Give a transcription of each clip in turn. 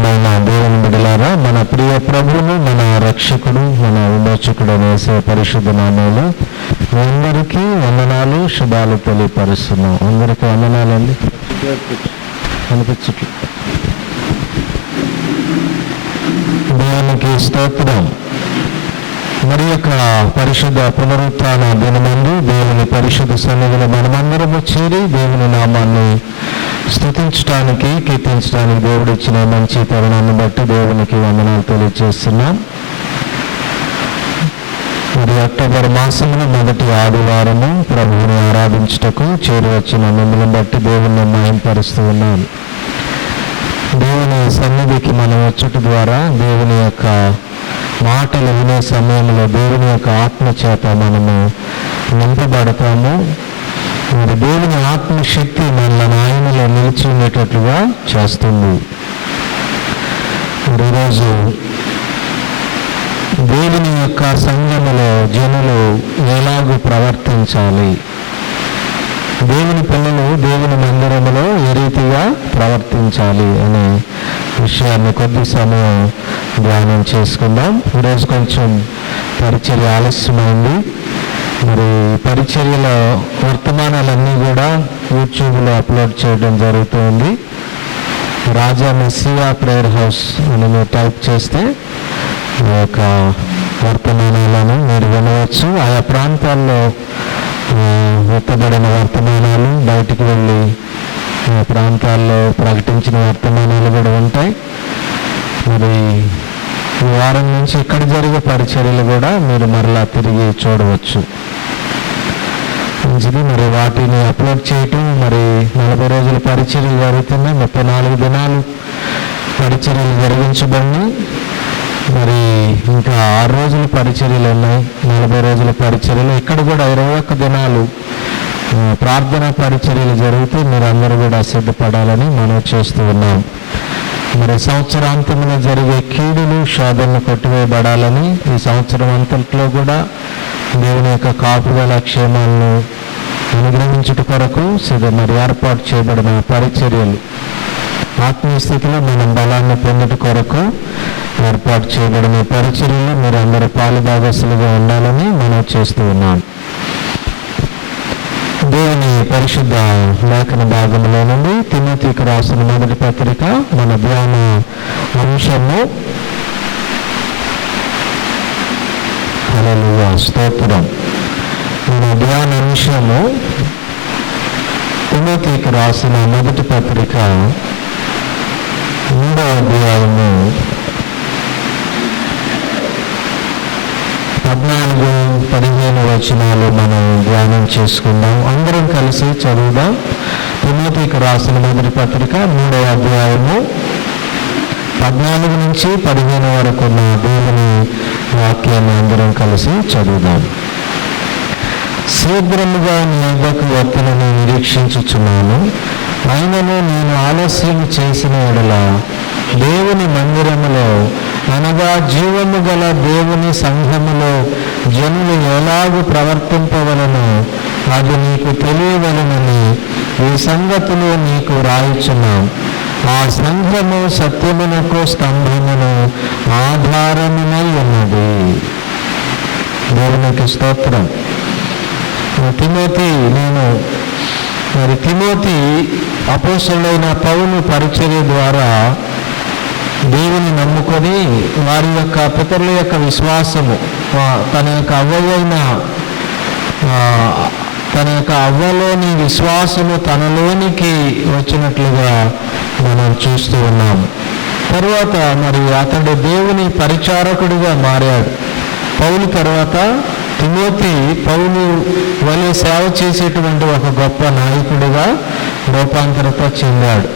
ప్రియమైన దేవుని బిడ్డలారా, మన ప్రియ ప్రభువును, మన రక్షకుడు, మన విమోచకుడు అనేసే పరిశుద్ధ నామములో అందరికీ వందనాలు, శుభాలు తెలియపరుస్తున్నాం. అందరికీ వందనాలండి. అనిపించట్లేదు. దేవునికి స్తోత్రం. మరి యొక్క పరిశుద్ధ పునరుత్థాన దినమందు దేవుని పరిశుద్ధ సన్నిధిలో మనమందరము చేరి దేవుని నామాన్ని స్తుతించడానికి, కీర్తించడానికి దేవుడు ఇచ్చిన మంచి తరుణాన్ని బట్టి దేవునికి వందనాలు తెలియజేస్తున్నాం. మరి అక్టోబర్ మాసంలో మొదటి ఆదివారము ప్రభువుని ఆరాధించుటకు చేరి వచ్చిన మిమ్మల్ని బట్టి దేవుని మహిమపరుస్తూ ఉన్నాను. దేవుని సన్నిధికి మనం వచ్చుట ద్వారా దేవుని యొక్క మాటలు వినే సమయంలో దేవుని యొక్క ఆత్మ చేత మనము నింపబడతాము. మరి దేవుని ఆత్మశక్తి మన ఆయనలో నిలిచి ఉండేటట్లుగా చేస్తుంది. ఈరోజు దేవుని యొక్క సంఘములో జనులు ఎలాగూ ప్రవర్తించాలి, దేవుని పిల్లలు దేవుని మందిరములో ఏ రీతిగా ప్రవర్తించాలి అనే విషయాన్ని కొద్ది సమయం ధ్యానం చేసుకుందాం. ఈరోజు కొంచెం పరిచర్య ఆలస్యమైంది. మరి పరిచర్యలో వర్తమానాలన్నీ కూడా యూట్యూబ్లో అప్లోడ్ చేయడం జరుగుతుంది. రాజా మెస్సియా ప్రేయర్ హౌస్ అని మీరు టైప్ చేస్తే ఈ యొక్క వర్తమానాలను మీరు వినవచ్చు. ఆయా ప్రాంతాల్లో ఎత్తబడిన వర్తమానాలు, బయటికి వెళ్ళి ప్రాంతాల్లో ప్రకటించిన వర్తమానాలు కూడా ఉంటాయి. మరి ఈ వారం నుంచి ఇక్కడ జరిగే పరిచర్యలు కూడా మీరు మరలా తిరిగి చూడవచ్చు. మంచిది. మరి వాటిని అప్లోడ్ చేయటం, మరి 40 రోజుల పరిచర్యలు జరుగుతున్నాయి. 34 దినాలు పరిచర్యలు జరిగించబడి మరి ఇంకా 6 రోజుల పరిచర్యలు ఉన్నాయి. 40 రోజుల పరిచర్యలు. ఇక్కడ కూడా 21 దినాలు ప్రార్థనా పరిచర్యలు జరిగితే మీరు అందరూ కూడా సిద్ధపడాలని మనం చేస్తూ ఉన్నాం. మరి సంవత్సరాంతంలో జరిగే కీడులు, శోధనలు కొట్టివేయబడాలని ఈ సంవత్సరం అంతట్లో కూడా దేవుని యొక్క కాపుదల క్షేమాలను అనుగ్రహించుట కొరకు మరి ఏర్పాటు చేయబడిన పరిచర్యలు, ఆత్మీయ స్థితిలో మనం బలాన్ని పొందుట కొరకు ఏర్పాటు చేయబడిన పరిచర్యలు మీరు అందరూ పాలుభాగస్తులుగా ఉండాలని మనం చేస్తూ ఉన్నాం. దేవుని పరిశుద్ధ లేఖన భాగంలో నుండి తిమోతికి రాసిన మొదటి పత్రిక మన ధ్యాన అంశము. హల్లెలూయా, స్తోత్రం. మన ధ్యాన అంశము తిమోతికి రాసిన మొదటి పత్రిక 3వ అధ్యాయము 14-15 వచనాలు మనం ధ్యానం చేసుకుందాం. అందరం కలిసి చదువుదాం. తిమోతికి రాసిన మొదటి పత్రిక 3వ అధ్యాయము 14-15 వరకు ఉన్న దేవుని వాక్యాన్ని అందరం కలిసి చదువుదాం. శీఘ్రముగా నీ యొద్దకు వచ్చునని నిరీక్షించుచున్నాను. అయినను నేను ఆలస్యం చేసిన యెడల దేవుని మందిరములో అనగా జీవము గల దేవుని సంఘములో జనులు ఎలాగూ ప్రవర్తింపవలనో అది నీకు తెలియవలనని ఈ సంగతులు నీకు రాయిచున్నాం. ఆ సంఘము సత్యమునకు స్తంభమును ఆధారమునై ఉన్నది. దేవునికి స్తోత్రం. తిమోతి అపోస్తలుడైన పౌలు పరిచర్య ద్వారా దేవుని నమ్ముకొని వారి యొక్క పితరుల యొక్క విశ్వాసము, తన యొక్క అవ్వలోని విశ్వాసము తనలోనికి వచ్చినట్లుగా మనం చూస్తూ ఉన్నాము. తర్వాత మరి అతడు దేవుని పరిచారకుడిగా మారాడు. పౌలు తర్వాత తిమోతి పౌలు వలె సేవ చేసేటువంటి ఒక గొప్ప నాయకుడిగా రూపాంతరత చెందాడు.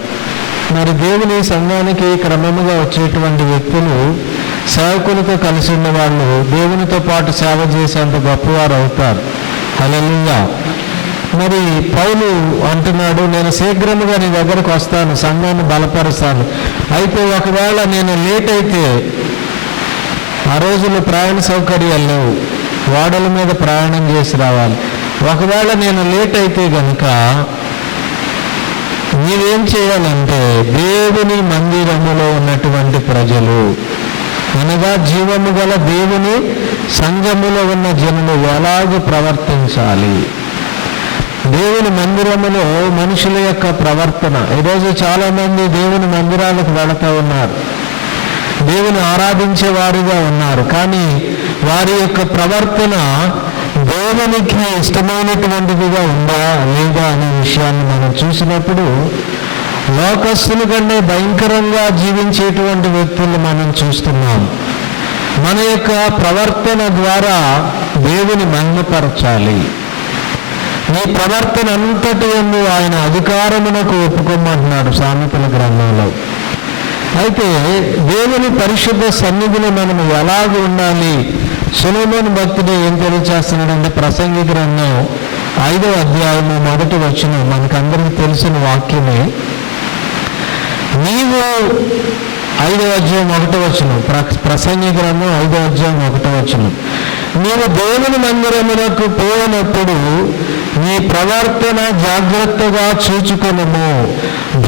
మరి దేవుని సంఘానికి క్రమముగా వచ్చేటువంటి వ్యక్తులు, సేవకులతో కలిసి ఉన్న వాళ్ళు దేవునితో పాటు సేవ చేసేంత గొప్పవారు అవుతారు. హల్లెలూయా. మరి పౌలు అంటున్నాడు, నేను శీఘ్రముగా నీ దగ్గరకు వస్తాను, సంఘాన్ని బలపరుస్తాను. అయితే ఒకవేళ నేను లేట్ అయితే, ఆ రోజుల్లో ప్రయాణ సౌకర్యాలు లేవు, ఓడల మీద ప్రయాణం చేసి రావాలి. ఒకవేళ నేను లేట్ అయితే కనుక నీవేం చేయాలంటే దేవుని మందిరములో ఉన్నటువంటి ప్రజలు, అనగా జీవము గల దేవుని సంఘములో ఉన్న జనులు ఎలాగ ప్రవర్తించాలి, దేవుని మందిరములో మనుషుల యొక్క ప్రవర్తన. ఈరోజు చాలామంది దేవుని మందిరాలకు వెళుతూ ఉన్నారు, దేవుని ఆరాధించే వారిగా ఉన్నారు, కానీ వారి యొక్క ప్రవర్తన దేవునికి ఇష్టమైనటువంటిదిగా ఉందా లేదా అనే విషయాన్ని మనం చూసినప్పుడు లోకస్తుల కంటే భయంకరంగా జీవించేటువంటి వ్యక్తులు మనం చూస్తున్నాం. మన యొక్క ప్రవర్తన ద్వారా దేవుని మహిమపరచాలి. ఈ ప్రవర్తన అంతటి యందు ఆయన అధికారమునకు ఒప్పుకోమంటున్నాడు సామెతల గ్రంథంలో. అయితే దేవుని పరిశుద్ధ సన్నిధిలో మనం ఎలాగ ఉండాలి? సొలొమోను భక్తుడు ఏం తెలియచేస్తున్నాడంటే ప్రసంగి గ్రంథం 5వ అధ్యాయము 1వ వచనం, మనకందరికీ తెలిసిన వాక్యమే. నీవు 5వ అధ్యాయం 1వ వచనం, ప్రసంగి గ్రంథం 5వ అధ్యాయం 1వ వచనం, నీవు దేవుని మందిరములకు పోయినప్పుడు నీ ప్రవర్తన జాగ్రత్తగా చూచుకొనుము.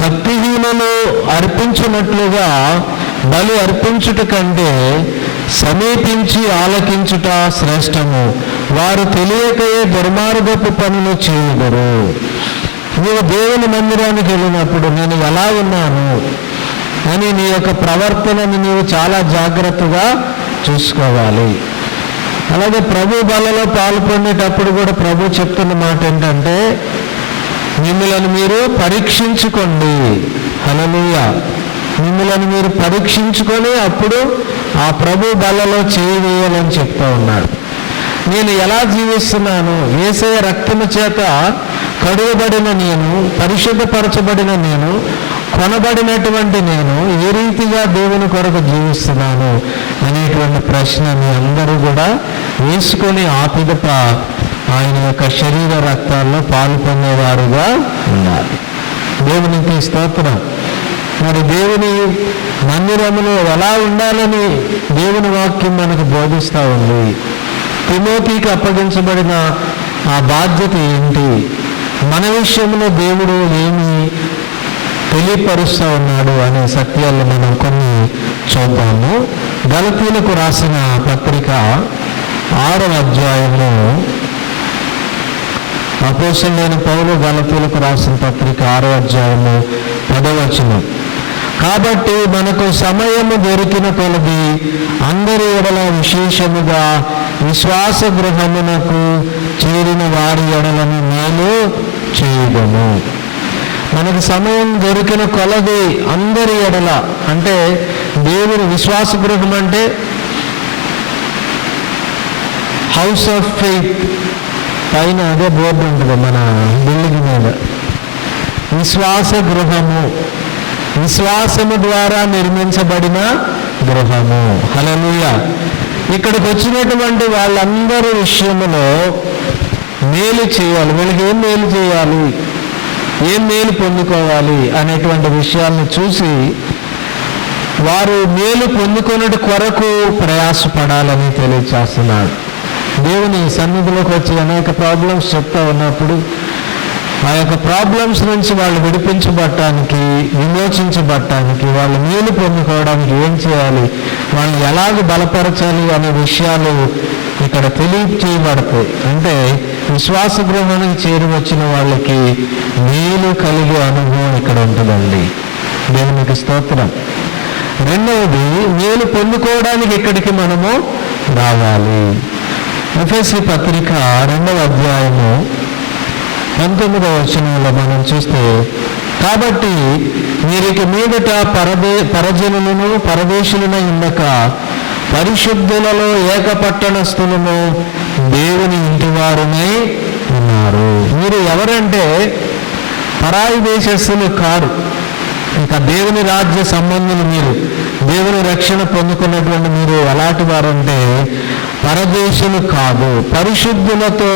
భక్తిహీనులు అర్పించినట్లుగా బలి అర్పించుట కంటే సమీపించి ఆలకించుట శ్రేష్టము. వారు తెలియకయే దుర్మార్గపు పనులు చేయుదురు. నీవు దేవుని మందిరానికి వెళ్ళినప్పుడు నేను ఎలా ఉన్నాను అని నీ యొక్క ప్రవర్తనని నీవు చాలా జాగ్రత్తగా చూసుకోవాలి. అలాగే ప్రభు బలలో పాల్పొందేటప్పుడు కూడా ప్రభు చెప్తున్న మాట ఏంటంటే మిమ్మల్ని మీరు పరీక్షించుకోండి. హల్లెలూయా. మిమ్మల్ని మీరు పరీక్షించుకొని అప్పుడు ఆ ప్రభు బలలో చేయి వేయాలని చెప్తూ ఉన్నాడు. నేను ఎలా జీవిస్తున్నాను? యేసయ్య రక్తము చేత కడుగబడిన నేను, పరిశుద్ధపరచబడిన నేను, కొనబడినటువంటి నేను ఏ రీతిగా దేవుని కొరకు జీవిస్తున్నాను అనేటువంటి ప్రశ్న మీ అందరూ కూడా వేసుకొని ఆ పిదప ఆయన యొక్క శరీర రక్తాల్లో పాలు పొందేవారుగా ఉండాలి. దేవునికి స్తోత్రం. మరి దేవుని మందిరములో ఎలా ఉండాలని దేవుని వాక్యం మనకు బోధిస్తూ ఉంది. తిమోతికి అప్పగించబడిన ఆ బాధ్యత ఏంటి? మన విషయంలో దేవుడు ఏమి తెలియపరుస్తూ ఉన్నాడు అనే సత్యాలు మనం కొన్ని చూద్దాము. గలతీలకు రాసిన పత్రిక 6వ అధ్యాయము, అపోస్తలుడైన పౌలు గలతీలకు రాసిన పత్రిక 6వ అధ్యాయము 10వ వచనం, కాబట్టి మనకు సమయము దొరికిన కొలది అందరి ఎడల విశేషముగా విశ్వాస గృహమునకు చేరిన వారి ఎడలను మేలు చేయడము. మనకు సమయం దొరికిన కొలది అందరి ఎడల, అంటే దేవుని విశ్వాస గృహం అంటే హౌస్ ఆఫ్ ఫెయిత్ పైన అదే బోర్డు ఉంటుంది మన బిల్డింగ్ మీద. విశ్వాస గృహము, విశ్వాసము ద్వారా నిర్మించబడిన గృహము. హల్లెలూయా. ఇక్కడికి వచ్చినటువంటి వాళ్ళందరి విషయంలో మేలు చేయాలి. వీళ్ళకి ఏం మేలు చేయాలి, ఏం మేలు పొందుకోవాలి అనేటువంటి విషయాలను చూసి వారు మేలు పొందుకున్నటి కొరకు ప్రయాసపడాలని తెలియచేస్తున్నాడు. దేవుని సన్నిధిలోకి వచ్చి అనేక ప్రాబ్లమ్స్ చెప్తా ఉన్నప్పుడు ఆ యొక్క ప్రాబ్లమ్స్ నుంచి వాళ్ళు విడిపించబడటానికి, విమోచించబడటానికి, వాళ్ళు మేలు పొందుకోవడానికి ఏం చేయాలి, వాళ్ళని ఎలాగ బలపరచాలి అనే విషయాలు ఇక్కడ తెలియచేయబడతాయి. అంటే విశ్వాస గృహానికి చేరి వచ్చిన వాళ్ళకి మేలు కలిగే అనుభవం ఇక్కడ ఉంటుందండి. దేవునికి స్తోత్రం. రెండవది, మేలు పొందుకోవడానికి ఇక్కడికి మనము రావాలి. ఎఫెసీ పత్రిక 2వ అధ్యాయము 19వ వచనంలో మనం చూస్తే, కాబట్టి వీరికి మీదట పరజనులను పరదేశులను ఉండక పరిశుద్ధులలో ఏకపట్టణస్థులను దేవుని ఇంటి వారునే ఉన్నారు. మీరు ఎవరంటే పరాయి దేశస్థులు కారు, ఇంకా దేవుని రాజ్య సంబంధులు. మీరు దేవుని రక్షణ పొందుకున్నటువంటి మీరు ఎలాంటి వారంటే పరదేశులు కాదు, పరిశుద్ధులతో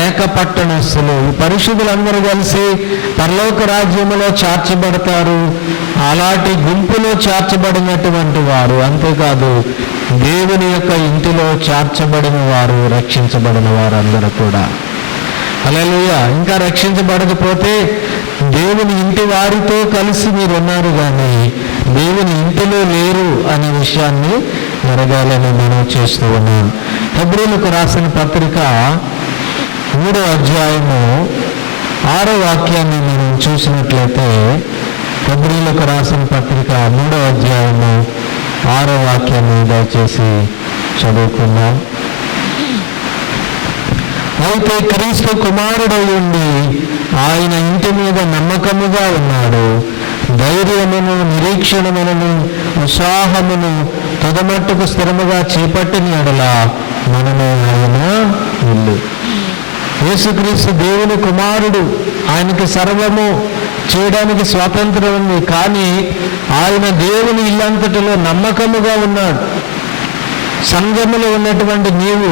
ఏకపట్టణస్థులు. ఈ పరిశుద్ధులందరూ కలిసి పరలోక రాజ్యములో చేర్చబడతారు. అలాంటి గుంపులో చేర్చబడినటువంటి వారు, అంతేకాదు దేవుని యొక్క ఇంటిలో చేర్చబడిన వారు, రక్షించబడిన వారు అందరూ కూడా. హల్లెలూయా. ఇంకా రక్షించబడకపోతే దేవుని ఇంటి వారితో కలిసి మీరు ఉన్నారు, కానీ దేవుని ఇంటిలో లేరు అనే విషయాన్ని ఎరగాలని మనం చేస్తూ ఉన్నాం. హెబ్రీయులకు రాసిన పత్రిక 3వ అధ్యాయము 6వ వాక్యాన్ని మనం చూసినట్లయితే, హెబ్రీయులకు రాసిన పత్రిక 3వ అధ్యాయము 6వ వాక్యాన్ని దయచేసి చదువుకుందాం. అయితే క్రీస్తు కుమారుడై ఉండి ఆయన ఇంటి మీద నమ్మకముగా ఉన్నాడు. ధైర్యమును, నిరీక్షణమును, ఉత్సాహమును తుదమట్టుకు స్థిరముగా చేపట్టిన యెడల మనము ఆయన ఇల్లు. యేసుక్రీస్తు దేవుని కుమారుడు, ఆయనకి సర్వము చేయడానికి స్వాతంత్రం ఉంది, కానీ ఆయన దేవుని ఇల్లంతటిలో నమ్మకముగా ఉన్నాడు. సంఘములో ఉన్నటువంటి నీవు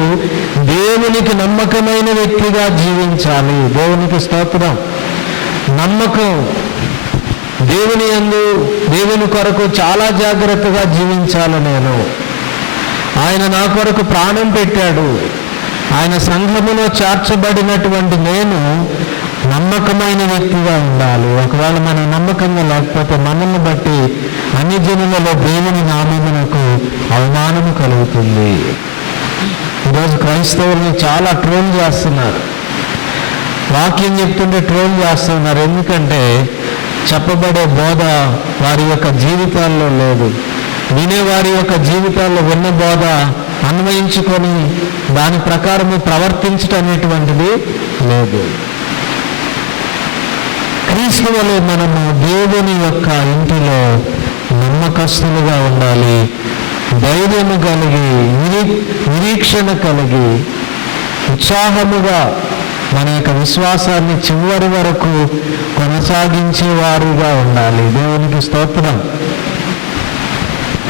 దేవునికి నమ్మకమైన వ్యక్తిగా జీవించాలి. దేవునికి స్తోత్రం. నమ్మకం, దేవుని యందు దేవుని కొరకు చాలా జాగ్రత్తగా జీవించాలి. ఆయన నా కొరకు ప్రాణం పెట్టాడు. ఆయన సంఘములో చేర్చబడినటువంటి నేను నమ్మకమైన వ్యక్తిగా ఉండాలి. ఒకవేళ మనం నమ్మకంగా లేకపోతే మనల్ని బట్టి అన్ని జనులలో దేవుని నామమునకు అవమానము కలుగుతుంది. ఈరోజు క్రైస్తవుల్ని చాలా ట్రోల్ చేస్తున్నారు. వాక్యం చెప్తుంటే ట్రోల్ చేస్తున్నారు. ఎందుకంటే చెప్పబడే బోధ వారి యొక్క జీవితాల్లో లేదు. వినేవారి యొక్క జీవితాల్లో ఉన్న బోధ అన్వయించుకొని దాని ప్రకారము ప్రవర్తించటం అనేటువంటిది లేదు. క్రీస్తు వలె మనము దేవుని యొక్క ఇంటిలో నమ్మకస్తులుగా ఉండాలి. ధైర్యము కలిగి, నిరీక్షణ కలిగి, ఉత్సాహముగా మన యొక్క విశ్వాసాన్ని చివరి వరకు కొనసాగించేవారుగా ఉండాలి. దేవునికి స్తోత్రం.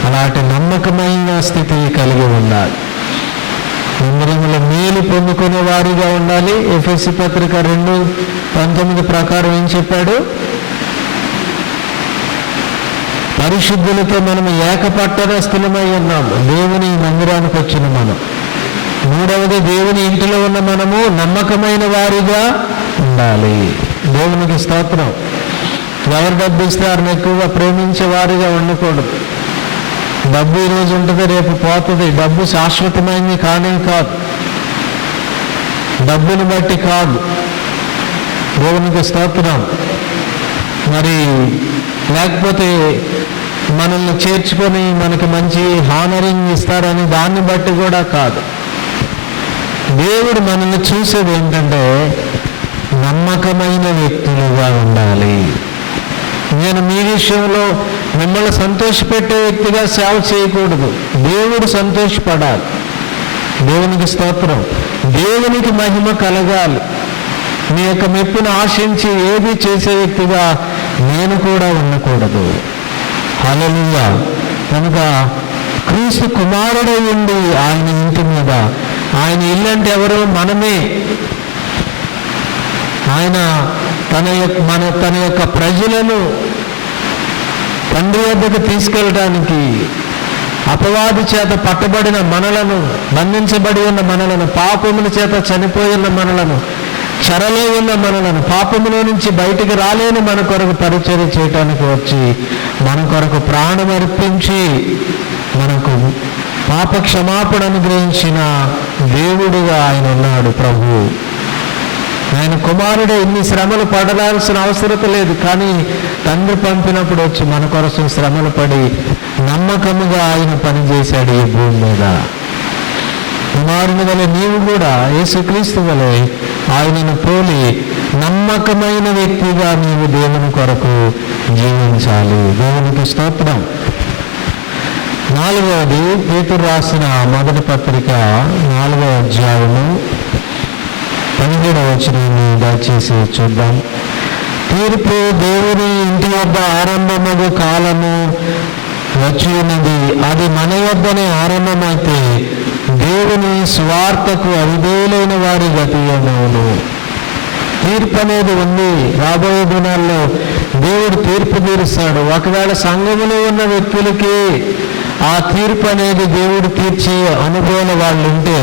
అలాంటి నమ్మకమైన స్థితి కలిగి ఉండాలి. ఇంద్రియముల మేలు పొందుకునే వారిగా ఉండాలి. ఎఫెసీ పత్రిక 2:19 ప్రకారం ఏం చెప్పాడు? పరిశుద్ధులతో మనము ఏకపట్టణస్థులమై ఉన్నాము. దేవుని మందిరానికి వచ్చిన మనం. 3వది, దేవుని ఇంటిలో ఉన్న మనము నమ్మకమైన వారిగా ఉండాలి. దేవునికి స్తోత్రం. ఎవరు డబ్బు ఇస్తే వారిని ఎక్కువగా ప్రేమించే వారిగా ఉండకూడదు. డబ్బు ఈరోజు ఉంటుంది, రేపు పోతుంది. డబ్బు శాశ్వతమైనది కానే కాదు. డబ్బుని బట్టి కాదు. దేవునికి స్తోత్రం. మరి లేకపోతే మనల్ని చేర్చుకొని మనకి మంచి హానరింగ్ ఇస్తారని దాన్ని బట్టి కూడా కాదు. దేవుడు మనల్ని చూసేది ఏంటంటే నమ్మకమైన వ్యక్తులుగా ఉండాలి. నేను మీ విషయంలో మిమ్మల్ని సంతోషపెట్టే వ్యక్తిగా సేవ చేయకూడదు. దేవుడు సంతోషపడాలి. దేవునికి స్తోత్రం. దేవునికి మహిమ కలగాలి. మీ యొక్క మెప్పును ఆశించి ఏది చేసే వ్యక్తిగా నేను కూడా ఉండకూడదు. హల్లెలూయా. కనుక క్రీస్తు కుమారుడై ఉండి ఆయన ఇంటి మీద, ఆయన ఇల్లు అంటే ఎవరు? మనమే. ఆయన తన యొక్క ప్రజలను తండ్రి వద్దకు తీసుకెళ్ళడానికి అపవాది చేత పట్టబడిన మనలను, బంధించబడి ఉన్న మనలను, పాపముల చేత చనిపోయి ఉన్న మనలను, చెరలో ఉన్న మనలను, పాపములో నుంచి బయటికి రాలేని మన కొరకు పరిచర్య చేయటానికి వచ్చి మన కొరకు ప్రాణం అర్పించి మనకు పాప క్షమాపణ అనుగ్రహించిన దేవుడుగా ఆయన ఉన్నాడు. ప్రభు ఆయన కుమారుడు ఇన్ని శ్రమలు పడాల్సిన అవసరం లేదు, కానీ తండ్రి పంపినప్పుడు వచ్చి మన కోసం శ్రమలు పడి నమ్మకముగా ఆయన పనిచేశాడు ఈ భూమి మీద. కుమారుని వలె నీవు కూడా యేసుక్రీస్తు వలె ఆయనను పోలి నమ్మకమైన వ్యక్తిగా నీవు దేవుని కొరకు జీవించాలి. దేవునికి స్తోత్రం. 4వది, పేతురు రాసిన మొదటి పత్రిక 4వ అధ్యాయము 17వ వచనాన్ని దయచేసి చూద్దాం. తీర్పు దేవుని ఇంటి వద్ద ఆరంభమగు కాలము వచ్చి ఉన్నది. అది మన వద్దనే ఆరంభమైతే దేవుని స్వార్థకు అవిధేయులైన వారి గతి ఏమవును. తీర్పు అనేది ఉంది. రాబోయే దినాల్లో దేవుడు తీర్పు తీరుస్తాడు. ఒకవేళ సంఘములో ఉన్న వ్యక్తులకి ఆ తీర్పు అనేది దేవుడు తీర్చే అనుభవం వాళ్ళు ఉంటే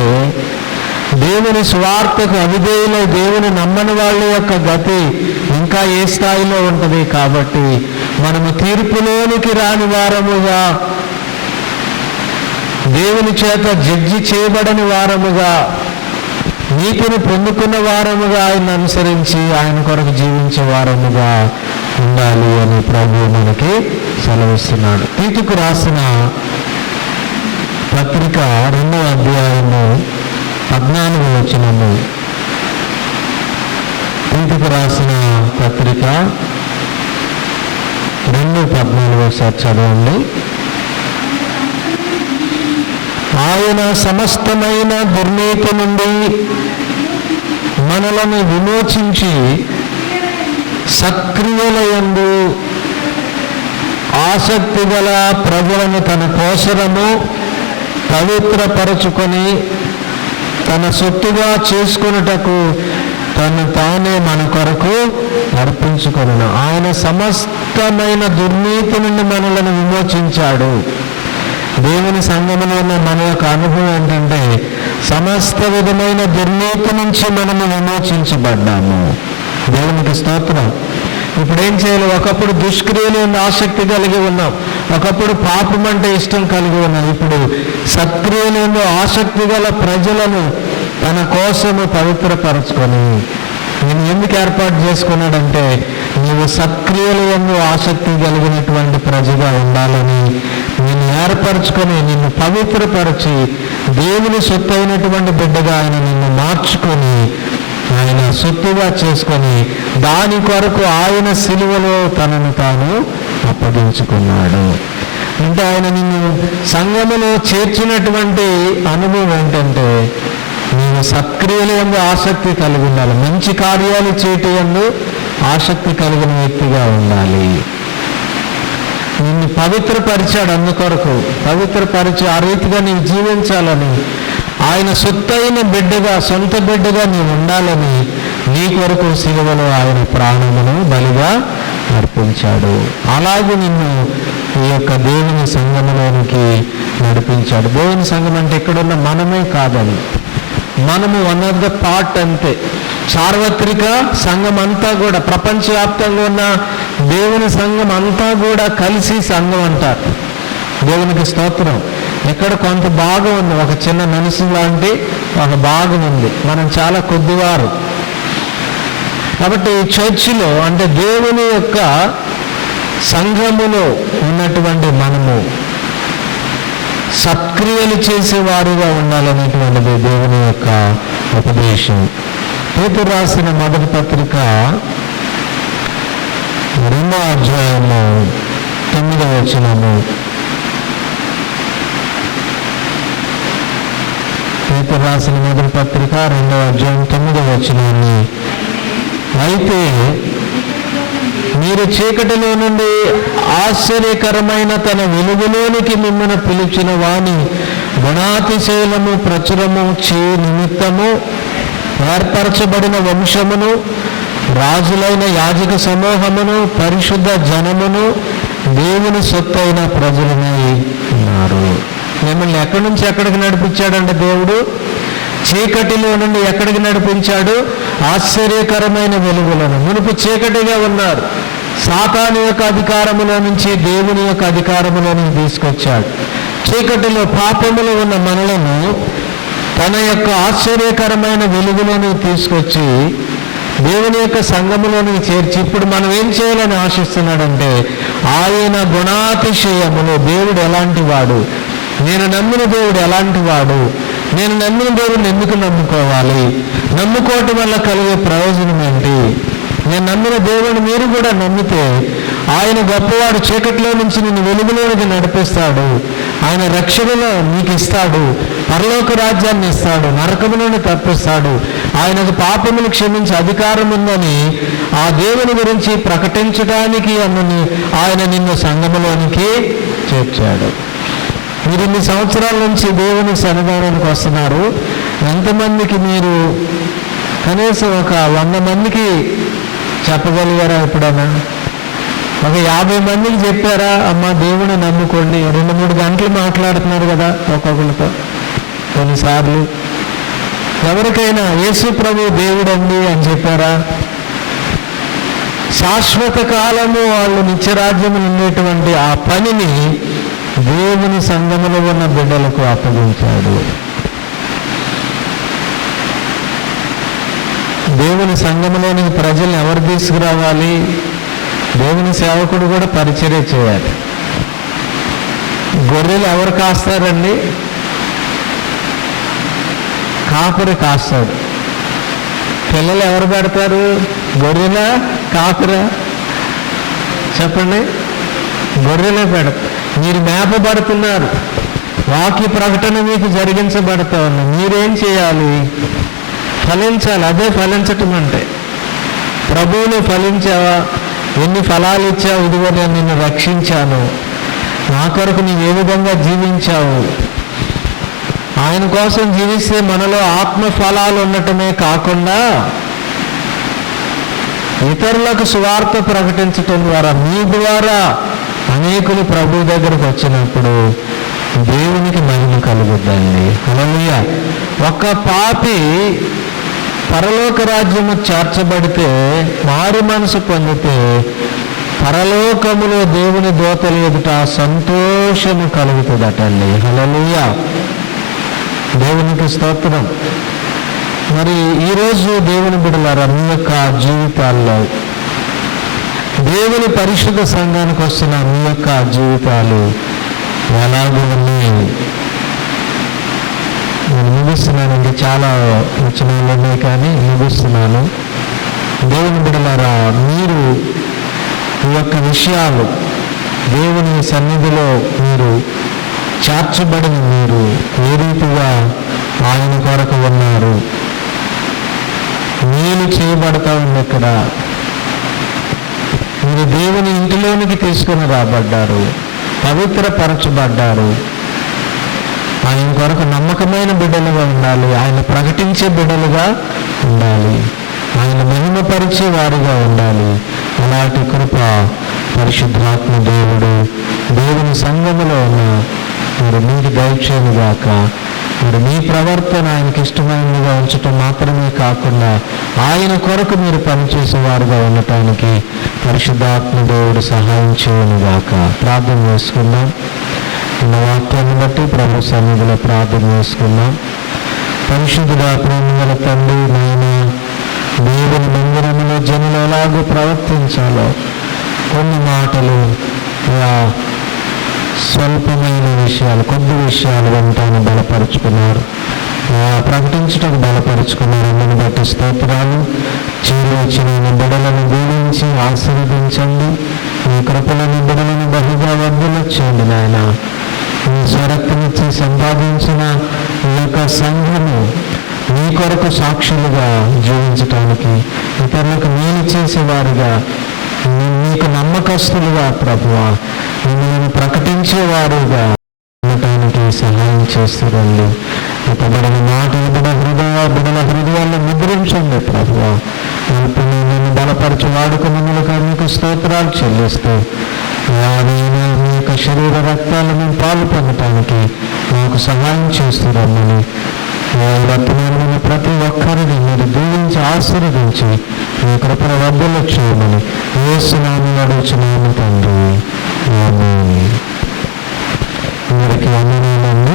దేవుని స్వార్థకు అవిధేయులై దేవుని నమ్మని వాళ్ళ యొక్క గతి ఇంకా ఏ స్థాయిలో ఉంటుంది. కాబట్టి మనము తీర్పులోనికి రాని వారముగా, దేవుని చేత జడ్జి చేయబడని వారముగా, నీతిని పొందుకున్న వారముగా ఆయన అనుసరించి ఆయన కొరకు జీవించే వారముగా ఉండాలి అని ప్రభువు మనకి సెలవిస్తున్నాడు. తీతుకు రాసిన పత్రిక 2వ అధ్యాయము 14వ వచనము. తీతుకు రాసిన పత్రిక 2:14 ఒకసారి చదవండి. ఆయన సమస్తమైన దుర్నీతి నుండి మనలను విమోచించి సక్రియలయందు ఆసక్తి గల ప్రజలను తన కోసరము పవిత్రపరచుకొని తన సొత్తుగా చేసుకొనుటకు తను తానే మన కొరకు అర్పించుకొనును. ఆయన సమస్తమైన దుర్నీతి నుండి మనలను విమోచించాడు. దేవుని సంఘములో ఉన్న మన యొక్క అనుభవం ఏంటంటే సమస్త విధమైన దుర్నీతి నుంచి మనము విమోచించబడ్డాము. దేవునికి స్తోత్రం. ఇప్పుడు ఏం చేయాలి? ఒకప్పుడు దుష్క్రియలు ఆసక్తి కలిగి ఉన్నాం, ఒకప్పుడు పాపం అంటే ఇష్టం కలిగి ఉన్నాం. ఇప్పుడు సత్క్రియలు ఆసక్తి గల ప్రజలను తన కోసము పవిత్రపరచుకొని, నేను ఎందుకు ఏర్పాటు చేసుకున్నాడంటే నీవు సత్క్రియలు ఆసక్తి కలిగినటువంటి ప్రజగా ఉండాలని నేను ఏర్పరచుకొని నిన్ను పవిత్రపరిచి దేవుని సొత్తు అయినటువంటి బిడ్డగా ఆయన నిన్ను మార్చుకొని ఆయన సొత్తుగా చేసుకొని దాని కొరకు ఆయన సిలువలో తనను తాను అప్పగించుకున్నాడు. అంటే ఆయన నిన్ను సంఘములో చేర్చినటువంటి అనుభవం ఏంటంటే నీవు సత్క్రియల యందు ఆసక్తి కలిగి ఉండాలి, మంచి కార్యాలు చేయటం యందు ఆసక్తి కలిగిన వ్యక్తిగా ఉండాలి. నిన్ను పవిత్రపరిచాడు, అందుకొరకు పవిత్రపరిచి ఆ రీతిగా నీవు జీవించాలని, ఆయన సొత్తైన బిడ్డగా, సొంత బిడ్డగా నీవు ఉండాలని నీ కొరకు సిలువలో ఆయన ప్రాణమును బలిగా అర్పించాడు. అలాగే నిన్ను ఈ యొక్క దేవుని సంఘములోనికి నడిపించాడు. దేవుని సంఘం అంటే ఇక్కడున్న మనమే కాదని, మనము వన్ ఆఫ్ ద పార్ట్ అంతే. సార్వత్రిక సంఘం అంతా కూడా, ప్రపంచవ్యాప్తంగా ఉన్న దేవుని సంఘం అంతా కూడా కలిసి సంఘం అంటారు. దేవునికి స్తోత్రం. ఇక్కడ కొంత భాగం ఉంది, ఒక చిన్న మనసు లాంటి ఒక భాగం ఉంది. మనం చాలా కొద్దివారు. కాబట్టి ఈ చర్చిలో అంటే దేవుని యొక్క సంఘములో ఉన్నటువంటి మనము సత్క్రియలు చేసేవారుగా ఉండాలనేటువంటిది దేవుని యొక్క ఉపదేశం. పేతురు రాసిన మొదటి పత్రిక 2వ అధ్యాయము 9వ వచనము. పేతురు రాసిన మొదటి పత్రిక 2వ అధ్యాయం 9వ వచనాన్ని, అయితే మీరు చీకటిలో నుండి ఆశ్చర్యకరమైన తన వెలుగులోనికి మిమ్మల్ని పిలిచిన వాని గుణాతిశైలము ప్రచురము చే నిమిత్తము ఏర్పరచబడిన వంశమును, రాజులైన యాజక సమూహమును, పరిశుద్ధ జనమును, దేవుని సొత్తైన ప్రజలనై ఉన్నారు. మిమ్మల్ని ఎక్కడి నుంచి ఎక్కడికి నడిపించాడంటే దేవుడు చీకటిలో నుండి ఎక్కడికి నడిపించాడు? ఆశ్చర్యకరమైన వెలుగులను. మునుపు చీకటిగా ఉన్నారు, సాతాను యొక్క అధికారములో నుంచి దేవుని యొక్క అధికారములోనికి తీసుకొచ్చాడు. చీకటిలో పాపములో ఉన్న మనలను తన యొక్క ఆశ్చర్యకరమైన వెలుగులోని తీసుకొచ్చి దేవుని యొక్క సంఘములోనికి చేర్చి ఇప్పుడు మనం ఏం చేయాలని ఆశిస్తున్నాడంటే ఆయన గుణాతిశయములు, దేవుడు ఎలాంటి వాడు, నేను నమ్మిన దేవుడు ఎలాంటి వాడు, నేను నమ్మిన దేవుడిని ఎందుకు నమ్ముకోవాలి, నమ్ముకోవటం వల్ల కలిగే ప్రయోజనం ఏంటి, నేను నమ్మిన దేవుడిని మీరు కూడా నమ్మితే ఆయన గొప్పవాడు, చీకటిలో నుంచి నిన్ను వెలుగులోనికి నడిపిస్తాడు, ఆయన రక్షణలో నీకు ఇస్తాడు, పరలోక రాజ్యాన్ని ఇస్తాడు, నరకములను తప్పిస్తాడు, ఆయనకు పాపములు క్షమించే అధికారం ఉందని ఆ దేవుని గురించి ప్రకటించడానికి ఆయన నిన్ను సంఘములోనికి చేర్చాడు. మీరు ఇన్ని సంవత్సరాల నుంచి దేవుని సన్నిధానానికి వస్తున్నారు. ఎంతమందికి మీరు కనీసం ఒక 100 మందికి చెప్పగలిగారా? ఎప్పుడైనా ఒక 50 మందికి చెప్పారా? అమ్మ దేవుని నమ్ముకోండి. 2-3 గంటలు మాట్లాడుతున్నారు కదా ఒక్కొక్కరితో. కొన్నిసార్లు ఎవరికైనా యేసు ప్రభు దేవుడండి అని చెప్పారా? శాశ్వత కాలము వాళ్ళు నిత్యరాజ్యము ఉండేటువంటి ఆ పనిని దేవుని సంఘములో ఉన్న బిడ్డలకు అప్పగించాడు. దేవుని సంఘములోని ప్రజల్ని ఎవరు తీసుకురావాలి? దేవుని సేవకుడు కూడా పరిచర్య చేయాలి. గొర్రెలు ఎవరు కాస్తారండి? కాపరి కాస్తాడు. పిల్లలు ఎవరు పెడతారు? గొర్రెల కాపరా? చెప్పండి. గొర్రెలే పెడతారు. మీరు మేపబడుతున్నారు, వాక్య ప్రకటన మీకు జరిగించబడతా ఉంది. మీరేం చేయాలి? ఫలించాలి. అదే ఫలించటం అంటే. ప్రభువుని ఫలించావా? ఎన్ని ఫలాలు ఇచ్చావు? ఇదిగో నేను నిన్ను రక్షించాను, నా కొరకు నీవు ఏ విధంగా జీవించావు. ఆయన కోసం జీవిస్తే మనలో ఆత్మ ఫలాలు ఉండటమే కాకుండా ఇతరులకు సువార్త ప్రకటించటం ద్వారా, మీ ద్వారా అనేకులు ప్రభు దగ్గరకు వచ్చినప్పుడు దేవునికి మహిమ కలుగుద్దండి. హల్లెలూయా. ఒక పాపి పరలోక రాజ్యము చేర్చబడితే, మారు మనసు పొందితే, పరలోకములో దేవుని దూతలు ఎదుట సంతోషము కలుగుతుందటండి. హల్లెలూయా. దేవునికి స్తోత్రం. మరి ఈరోజు దేవుని బిడ్డలారా, మీ యొక్క జీవితాల్లో, దేవుని పరిశుద్ధ సంఘానికి వస్తున్న మీ యొక్క జీవితాలు ఎలాగో ఉన్నాయి? నేను ముగిస్తున్నానండి, చాలా వచనాలు ఉన్నాయి కానీ ముగిస్తున్నాను. దేవుని బిడ్డలారా, మీరు ఈ యొక్క విషయాలు దేవుని సన్నిధిలో మీరు చేర్చబడిన మీరు ఏ రీతిగా ఆయన కొరకు ఉన్నారు, మేలు చేయబడతా ఉంది. ఇక్కడ మీరు దేవుని ఇంటిలోనికి తీసుకుని రాబడ్డారు, పవిత్రపరచబడ్డారు. ఆయన కొరకు నమ్మకమైన బిడ్డలుగా ఉండాలి, ఆయన ప్రకటించే బిడ్డలుగా ఉండాలి, ఆయన మహిమపరిచే వారిగా ఉండాలి. అలాంటి కృప పరిశుద్ధాత్మ దేవుడు దేవుని సంఘములో ఉన్న మీరు మీకు దయచేయను గాక. మరి మీ ప్రవర్తన ఆయనకి ఇష్టమైనదిగా ఉంచటం మాత్రమే కాకుండా ఆయన కొరకు మీరు పనిచేసే వారుగా ఉండటానికి పరిశుద్ధాత్మ దేవుడు సహాయం చేయను గాక. ప్రార్థన చేసుకుందాం. ఉన్న వాక్యాన్ని బట్టి ప్రభు సన్నిధిలో ప్రార్థన చేసుకుందాం. పరిశుద్ధుడా, ప్రేమగల తండ్రి, నాయన, దేవుని మందిరంలో జనులు ఎలాగో ప్రవర్తించాలో కొన్ని మాటలు, స్వల్పమైన విషయాలు, కొద్ది విషయాలు వెంటనే బలపరుచుకున్నారు, ప్రకటించటం బలపరుచుకున్నారు. అందుని బట్టి స్తోత్రాలు. చేరొచ్చిన బిడ్డలను దీవించి ఆశీర్వదించండి. మీ కృపలను బిడ్డలను బహుగా వర్ధలొచ్చేయండి నాయన. మీ స్వరక్తమిచ్చి సంపాదించిన ఈ యొక్క సంఘము మీ కొరకు సాక్షులుగా జీవించటానికి, ఇతరులకు మేలు చేసేవారుగా, మీకు నమ్మకస్తులుగా ప్రభువా, మిమ్మల్ని ప్రకటించేవారుగా ఉండటానికి సహాయం చేస్తురండి. ఇతబడిన మాటలు బిడల హృదయాల్లో ముద్రించండి ప్రభువా. నన్ను బలపరచు వాడుకున్నందుకు మీకు స్తోత్రాలు చెల్లిస్తూ, మీ యొక్క శరీర రక్తాలు మేము పాలు పొందటానికి మాకు సహాయం చేస్తురమ్మని, వర్తమానమైన ప్రతి ఒక్కరిని మీరు దీవించి ఆశీర్వదించి మీ కృపణ వద్దలో చేయమని యేసునామమున అడుగుచున్నాము తండ్రి. ఆమేన్. అందరికీ వందనాలు.